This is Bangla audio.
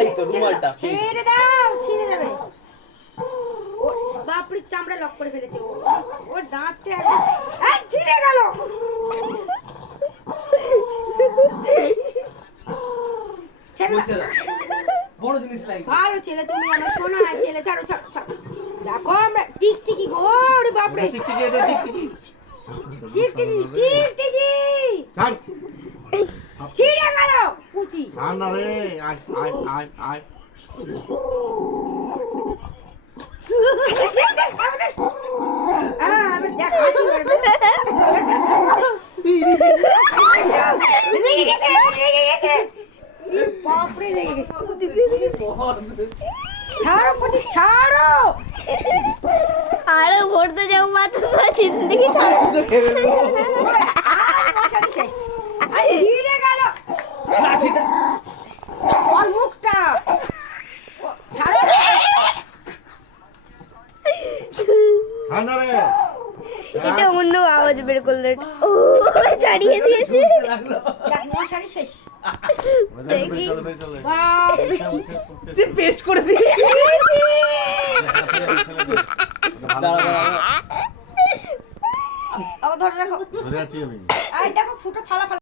এই তো রুমালটা ছেড়ে দাও, ছিঁড়ে যাবে। ও বাপরে, চামড়া লক করে ফেলেছে ও। ওর দাঁতটা একদম ছিঁড়ে গেল। ছেড়ে দাও। বড় জিনিস লাগবে। ভালো ছেলে তুমি, আমার সোনা ছেলে। ছাড়ো ছাড়ো ছাড়ো। দেখো আমরা টিকটিকি গো, ওরে বাপরে, টিকটিকি টিকটিকি ছিঁড়ে গেল কুচি। না রে, আয় আয় আয় আয়। ছাড়ো কুচি, ছাড়ো। আরে ভরতে যাও মাথা জিন্দগি ছিঁড়ে গেল ওর মুখটা। ছাড়ো না রে, এটা অন্য আওয়াজ বের করলো। ও ছাড়িয়ে দিয়েছে। মশারি শেষ। দেখি যে পেস্ট করে দিয়েছি। ধরে রাখো। ধরে আছি আমি। দেখো ফুটো ফালা ফালা।